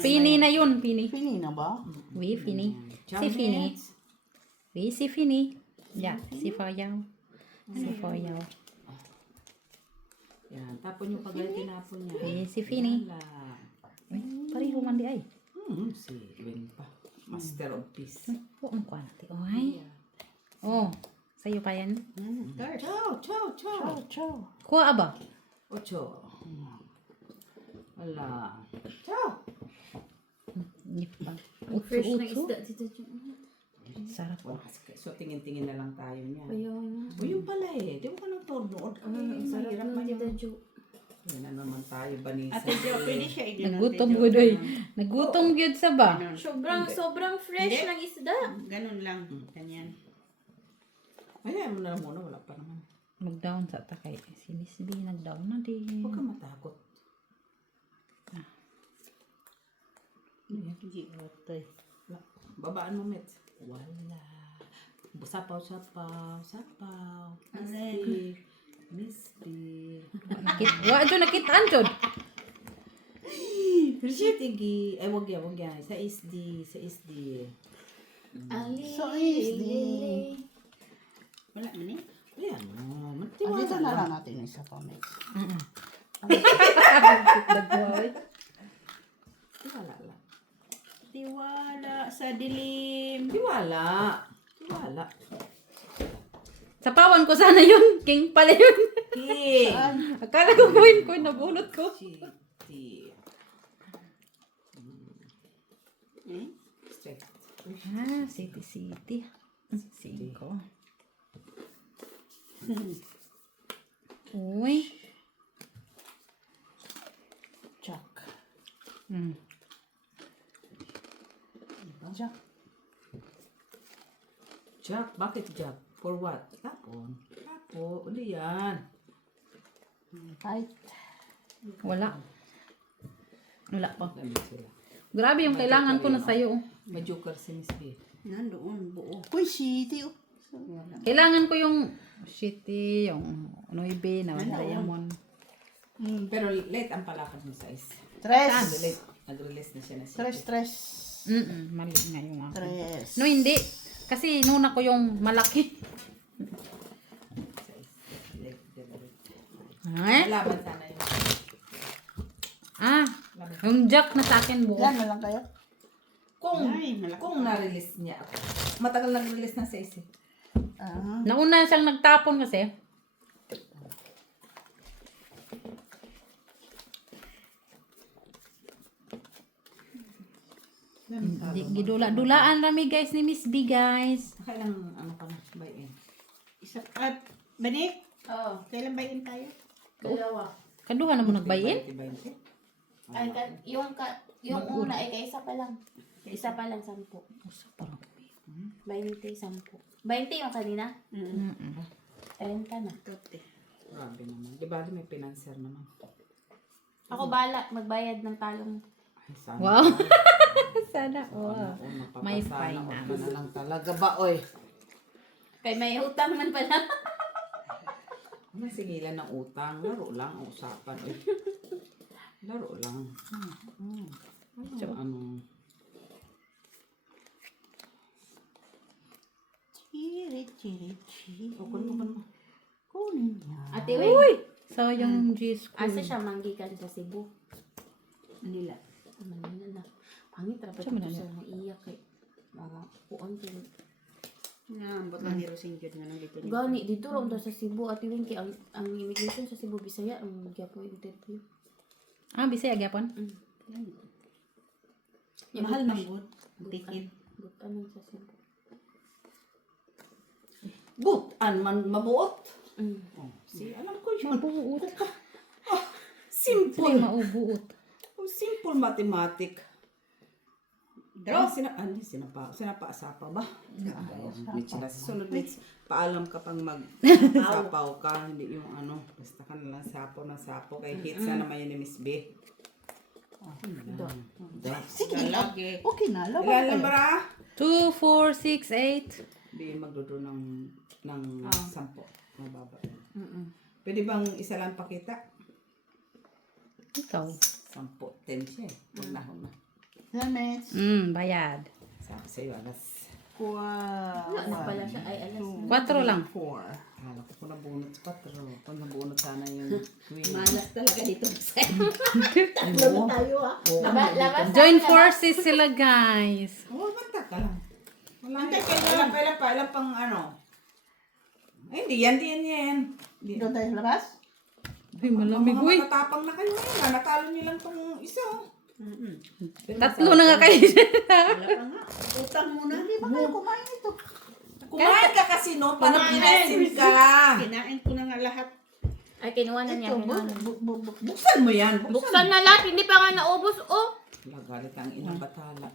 Pini na yun, Pini. Kanina ba? Oui, Fini. Si Fini. Oui, si Fini. Yeah, si Foyaw. Si Foyaw. Yan. Tapon yung pagay tinapon niya. Oui, si Fini. Wala. Uy, pareho man di ay. Si Gwen pa. Master of Peace. Oo, ang kuha natin. Ay. Oh, sa'yo pa yan. Ciao, ciao, ciao. Ciao. Kuha ba? Ocho. Wala. Ciao. Fresh na Utso-utso. isda Tita Jo. Sarap. So, tingin-tingin na lang tayo niya. Ayaw na. O, yun pala eh. Di mo ka nang turnood. Ang sarap Mahirap ng man Tita yun. Jo. Yan na naman tayo, Vanessa. Ate Jo, pwede siya i-ganon. Nagutom gud ay. Nagutom gyud sa ba? Sobrang fresh Hindi. ng isda. Ganon lang. Ganyan. Ayan mo na lang muna. Wala pa naman. Mag-down sa takay. Si Miss B nag-down na din. Huwag ka matakot. Yan. Hindi otay. Babaan mo, Mets. Wala. Sapaw. Miss B. Wa jo nakitaan jud. Tigi. Ay, wag yan. Sa SD. So easy. Wala man eh. Ayan, Dito na lang natin yung isa pa, Mix. Tiwala lang. Tiwala sa dilim. Tiwala. Sapawan ko sana yun. King pala yun. King. Akala ko coin nabunot ko. City. Straight. Ah, city. 5. Uy. Jack. Mm. Jack. Jack, bakit Jack? For what? Tapon. Uli yan. Right. Wala pa. Dami sila. Grabe yung kailangan ko na sa'yo. May joker si Miss B. Nandoon, buo. Uy, city. Oh. Kailangan ko yung shitty, yung 9 na diamond. Pero late ang palakad mo size. Tres. Nag-release na siya na siya. Tres. Mali nga yung ako. Tres. No, hindi. Kasi nuna ko yung malaki. Ay? Laban sana yun. Yung jack na sa akin buo. Yan na lang kayo. Kung na-release niya ako. Matagal nag-release na size eh. Nauna siyang nagtapon kasi. Gidula-dulaan rami guys ni Miss B guys. Kailang ano ka na, buy-in. Isa, Banik, Oo. kailan bayin tayo? Dalawa. Kaduha na mo nagbayin? 20. Ay, yung una ay kaisa pa lang. Isa pa lang, 10. 20, 10. 20 yung kanina? 30 na. Grabe naman. Di ba may pinanser naman? Ako bala, magbayad ng talong. Ay, sana. Wow. Sana. Wow. May May finance. finance. Na lang talaga ba, oy? Kay may utang man pala. Masigilan ng utang. Laro lang ang usapan, oy. Laro lang. Ano? Chiri. Kunin mo. Kunin niya. Ate Weng, Sayang G's ko. asa siya manggikan sa Cebu? Manila. Manila na. Pangit rapat Siya ko Manila. siya naiyak kay mga puon ko. Nga, botang ni Rosing Jud nga nang dito. Gani dito ron daw sa Cebu Ate Weng kay ang immigration sa Cebu Bisaya ang gyapo interview. Bisaya gyapon. Mahal ng good. Ticket. Bukan sa Cebu. Butan man mabuot. Mm. Si alam ko yun. Mabuot. Simple. Hindi maubuot. Simple mathematic. Draw. Sinapa-sapa ba? Mitch na sunod Mitch. Paalam ka pang mag-sapaw ka. Hindi yung ano. Basta ka nalang sapaw ng sapaw. Kay hit sana naman yun ni Miss B. Sige. Lagi. Okay na. Laban Ilan lang kayo. bara? 2, 4, 6, 8. Hindi magdodo ng 10. Mababa. Pwede bang isa lang pakita? Ikaw. 10, 10 siya eh. Huwag na. Yan, Mix. Bayad. Sabi sa'yo, alas. Wala na pala siya ay alas. 4 lang. 4. Akala ko kung nabunot 4. Kung nabunot sana yung queen. Malas talaga dito. Oo. Tayo Labas Join forces sila guys. Banta ka lang. Wala pang ano. Ay, hindi yan. Hindi. Doon tayo sa labas? Ay, malamig Mga uy. matatapang na kayo ngayon. Natalo niyo lang tong isa. Tatlo na nga kayo. Utang muna. Hindi ba kayo kumain ito? Kumain ka kasi no, para pinasin ka. Kinain ko na nga lahat. Ay kinuha na niya. Ito, Kinuha na. Buksan mo yan. Buksan na lahat, hindi pa nga naubos. Oh, Galit ang inang batala.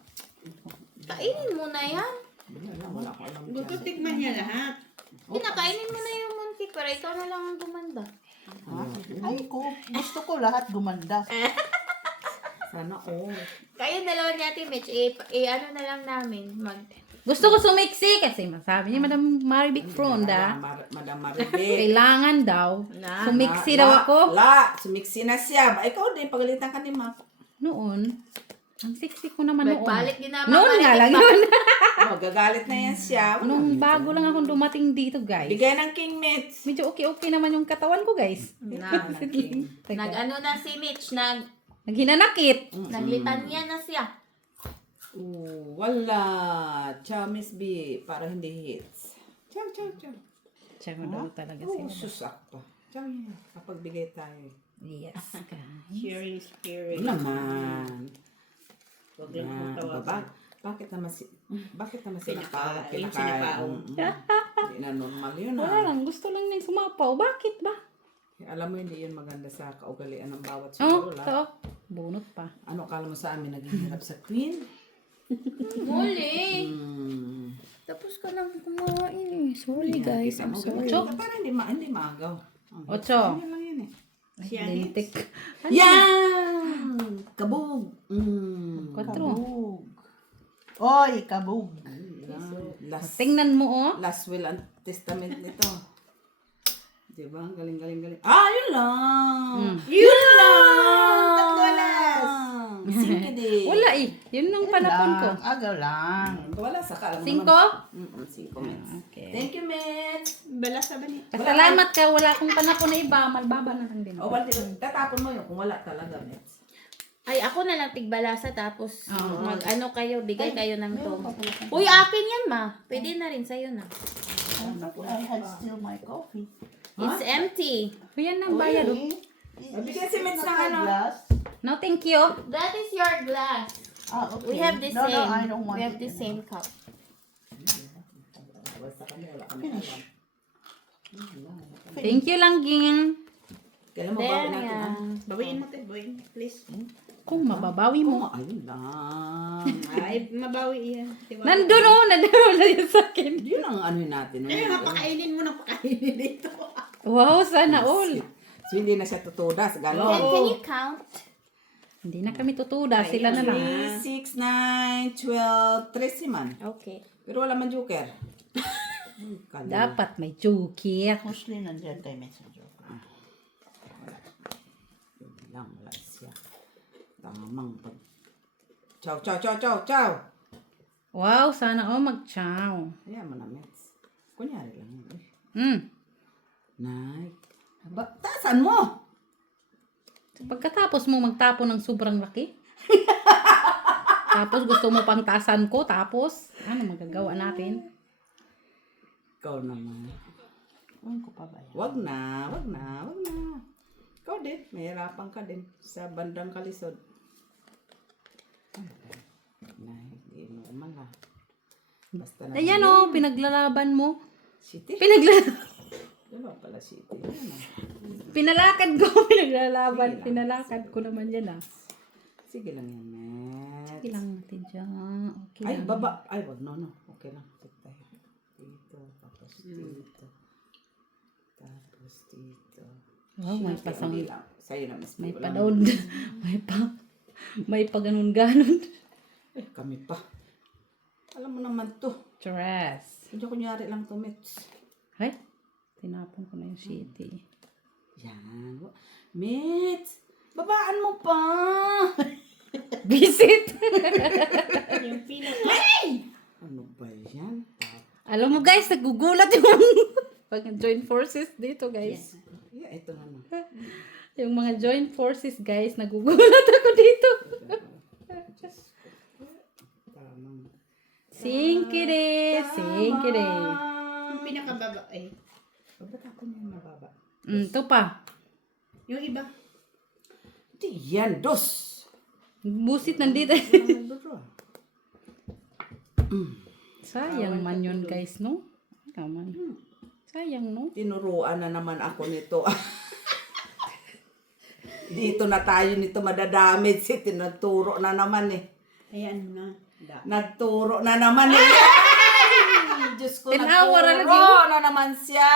kainin mo na yan. Wala ko alam Gusto dyan. tikman niya lahat. Kinakainin mo na yung muntik, pero ikaw na lang ang gumanda. Ay ko. Gusto ko lahat gumanda. Sana all. Kayo dalawa ni Ate Mitch, ano na lang namin, Gusto ko sumiksi kasi masabi ni Madam Maribik Fronda. Madam Maribik. Kailangan daw. Sumiksi daw ako. Sumiksi na siya. Ba, ikaw din, pagalitan ka ni Ma. Noon. Ang siksi ko naman noon. balik din naman. Noon nga lang yun. Gagalit na yan siya. Nung bago lang akong dumating dito, guys. Bigay ng King Mitch. Medyo okay naman yung katawan ko, guys. Nag-ano na si Mitch, Naghinanakit. naglitanya na siya. Wala. Ciao, Miss B. Para hindi hits. Ciao. Tsaka daw talaga Oh, sila. susak pa. Ciao yan. Kapag bigay tayo. Yes, guys. Sharing spirit. Naman. Huwag lang Ah, magtawagan. bakit naman sila Yung sinapaong. Hindi na normal yun Wala lang. Gusto lang niyang sumapaw. Bakit ba? Alam mo, hindi yun maganda sa kaugalian ng bawat Oh, siguro. ito. Bunot pa. Ano akala mo sa amin naghihirap sa Queen? Muli. Tapos ka nang kumain eh. Sorry, guys. I'm sorry. Parang hindi maagaw. Ocho. Yan lang yun eh. Lintik. Yan! Kabog! Quatro. Oy, kabog. Tingnan mo, oh. Last will and testament nito. Diba? Galing. Yun lang! Yun lang! Tatlo alas. Singkidi. Wala eh. Yun ang panapon ko. Agaw lang. Wala, saka alam mo 5? naman. 5 minutes. Okay. Thank you, Mitch. Balas na ba niya? Pasalamat ka. Wala akong panapon na iba. Malbaba na lang din. Wala, tatapon mo yun kung wala talaga, Mitch. Ay, ako na lang tigbalasa tapos mag-ano kayo, bigay kayo ng tom. pa. Uy, akin yan, ma. Pwede na rin sa'yo na. I had still my coffee. It's empty. O yan ang bayad. oh. Bigyan si Mitch ng ano. Glass? No, thank you. That is your glass. Okay. We have the No, same. I don't want We have it. the same cup. Finish. Thank you lang, Ging. Kailan mo There bago natin, yan. Bawiin mo, te. Bawiin. Please. Kung mababawi mo. Ayun lang. Ay, mabawi yan. Tiwala. Nandun oh. Nandun na yun sa akin. Yun ang ano natin. Ay, nga, pakainin mo ng pakainin dito. Wow, sana all. So, hindi na siya tutudas. Can Ganon. you count? Hindi na kami tutuda. Sila na lang. 3, 6, 9, 12, 13 man. Okay. Pero wala man joker. Dapat may chukir. Mostly nandiyan kay Messenger. Yun lang, wala siya. Tamang pag... Ciao. Wow, sana all mag-chow. Ayan mo na, Mets. Kunyari lang yun. Nay. Taasan mo! Pagkatapos mo magtapon ng sobrang laki. Tapos gusto mo pang tasan ko. Tapos, ano magagawa natin? Ikaw naman. Ano ko pa ba yan? Wag na. Ikaw din. Mahirapan ka din sa bandang kalisod. Nay, hindi normal ha. Basta na. Ayan oh, pinaglalaban mo. City? Diba pala city? Yan ah. Pinalakad ko, pinaglalaban. Pinalakad ko naman yan ah. Sige lang yan, Mets. Okay lang natin dyan. Okay Ay, lang. baba. Ay, wag. No. Okay lang. Take tayo. Dito. Tapos dito. Tapos dito. Wow, may pasang, Hindi lang. Sa'yo na, Miss. may Wala panood. may pa ganun-ganon. Eh, kami pa. Alam mo naman to. Stress. Hindi kunyari lang to, Mets. Ay, tinapon ko na yung city. Yan. Mets! Babaan mo pa! Visit! Yung pinaka. Ano ba yan? Alam mo guys, nagugulat yung pag join forces dito guys. Yeah, ito naman. Yung mga joint forces guys, nagugulat ako dito. Tamang. Sinkide! Sinkide! Yung pinakababa. Ay. Ba't ako niya mababa? Ito pa. Yung iba. Hindi yan, dos! Busit nandito. Nagdodro. Sayang man yun guys, no? Kaman. Sayang, no? Tinuruan na naman ako nito. Dito na tayo nito madadamage. Tinuturo na naman eh. Ayan na. Nagturo na naman eh. Ay, Diyos ko, Tinawa na lagi. nagturo na naman siya.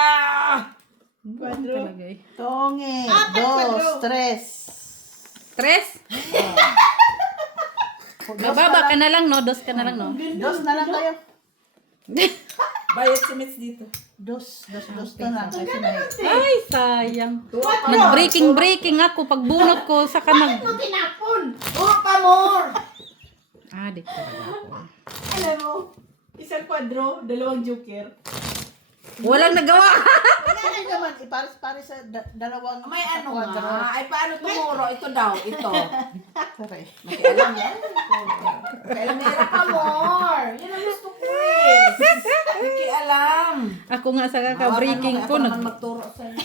Quadro. Talaga eh. Tonge. Apat, Dos. quadro. Tres. Tres? Mababa ka na lang, no? Dos ka na lang, no? Dos na lang kayo. Bayad si Mitch dito. Dos na lang. Kasi may... Ay, sayang. Nag-breaking ako. Pagbunot ko, saka nag... Ano tinapon? Puro pa more! Adik talaga ako. Alam mo, isang kwadro, dalawang joker. Walang nagawa. Wala lang naman. Ipares-pares sa dalawang... May ano kwadro. nga. Ay, paano tumuro? Ito daw. Ito. Sorry. Nakialam yan. Kailan meron pa more. Yan ang gusto ko eh. Nakialam. Ako nga sa kaka-breaking ko. Ako naman magturo sa'yo.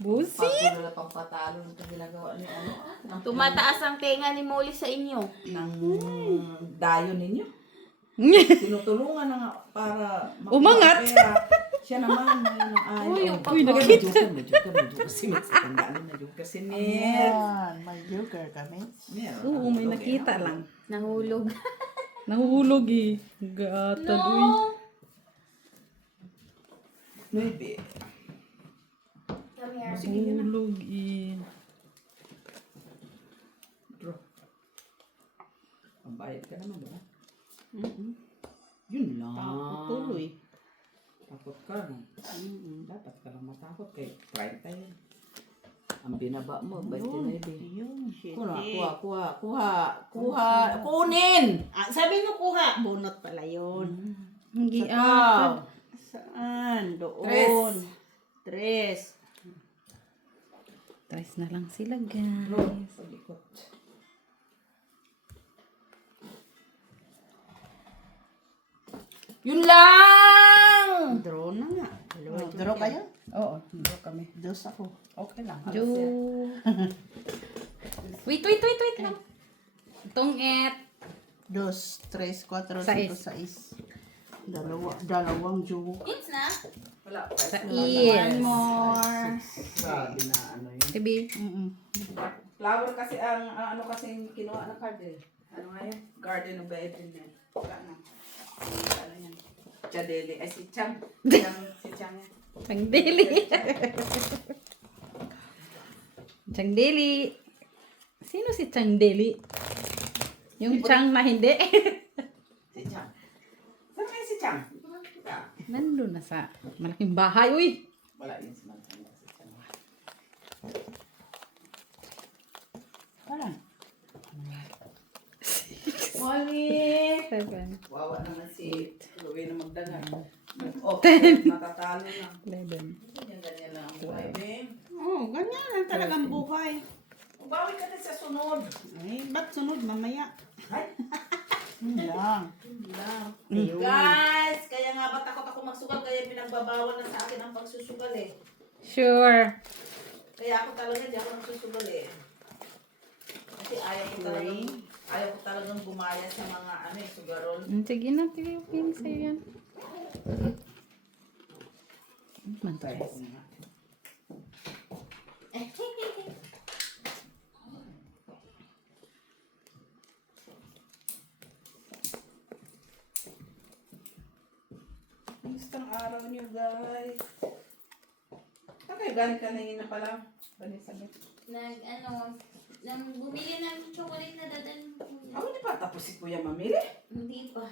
Busi. Pag wala pang patalo nito ginagawa ni ano. Tumataas ang tenga ni Molly sa inyo. Ng dayo ninyo. Tinutulungan na nga para Umangat. pera. Siya naman. Uy, nakita. May joker. Si Mitch. Tandaan na joker si Mitch. Ayan, may joker kami. Meron. Oo, may nakita lang. Nahulog. Nahuhulog eh. Gatan, uy. Maybe. Come here. Nahulog eh. Bro. Ang bayad ka naman, diba? Yun lang. Tuloy. Takot ka no? Dapat ka lang matakot kay 30 yun. Ang binaba mo, 29. Yun, shit. Kuha. Kunin! Sabi mo kuha, bunot pala yun. Hindi Wow. Saan? Doon. Tres. Tres na lang sila, guys. Bro, pag-ikot. Yun lang! Draw na nga. Draw kayo? Oo, hindi kami. Dos ako. Okay lang. Jo. Wait lang. Tungit. Dos, tres, cuatro, Sais. cinco, sais. Dalawang joke. It's na. Wala. Sa ears. More. Sabi na ano yun. Tibi. Flower kasi ang ano kasi kinuha ng card eh. Ano nga yun? Garden of Eden yan. Wala na. Ano yan? Chadeli. Ay si Chang. Si Chang yan. Chang Deli. Chang Deli. Sino si Chang Deli? Yung Chang na hindi. Si Chang. Saan kaya si Chang? Nandun na sa malaking bahay. Uy! Wala yun si Chang. Si Chang. Wala. Wali! 7, Wawa naman si Chloe na magdagan. Oh, matatalo na. 11. Ganyan lang ang buhay, babe. Oh, ganyan lang talagang buhay. Bawi ka din sa sunod. Ay, ba't sunod mamaya? Ay, Yun lang. guys, kaya nga ba takot ako magsugal kaya pinagbabawal na sa akin ang pagsusugal eh. Sure. Kaya ako talaga di ako nagsusugal eh. Kasi ayaw ko talagang gumaya sa mga ano eh, sugarol. Sige na, sige. Okay sa'yo yan. Mantres. Gustong araw niyo guys. Okay, galing ka na yun na pala. Sabi. Nang bumili ng chocolate na dadan. Ako di pa tapos si Kuya mamili. Hindi pa.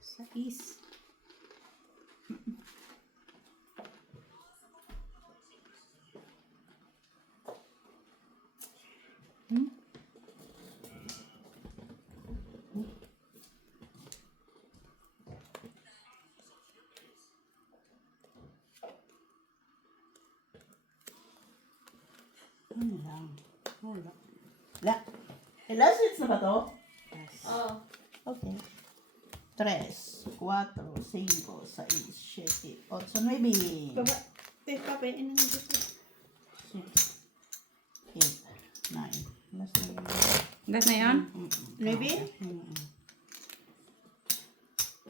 Sais. Yun lang. Wala. La. Last hits na ba to? Oh. Okay. 3, 4, 5, 6, 7, 8, 9, Baba. Papain na nito. 6, 8, 9. Last na yun. Last na yan? Maybe?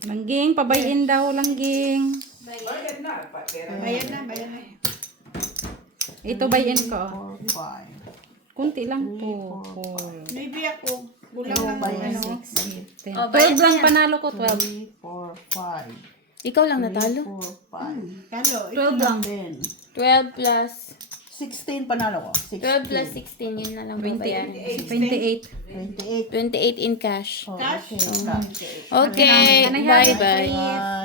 Langging, pabayin daw, langging. Bayad na. Pera na. Bayad na, bayad na. Ito bayin ko. 4, 5, Kunti lang po. 4, Maybe ako. Kulang lang By ano. 6, 10. Oh, 12 lang bayan na. panalo ko, 12. 3, 4, 5. Ikaw lang natalo. 4, 5. Kalo, 12 lang. 10. 12 plus 16 panalo ko. 12 plus 16, yun na lang 20, babayaran. 28. 28. 28 in cash. Oh, Cash? okay. Cash. Okay, Kanay, bye-bye. Bye.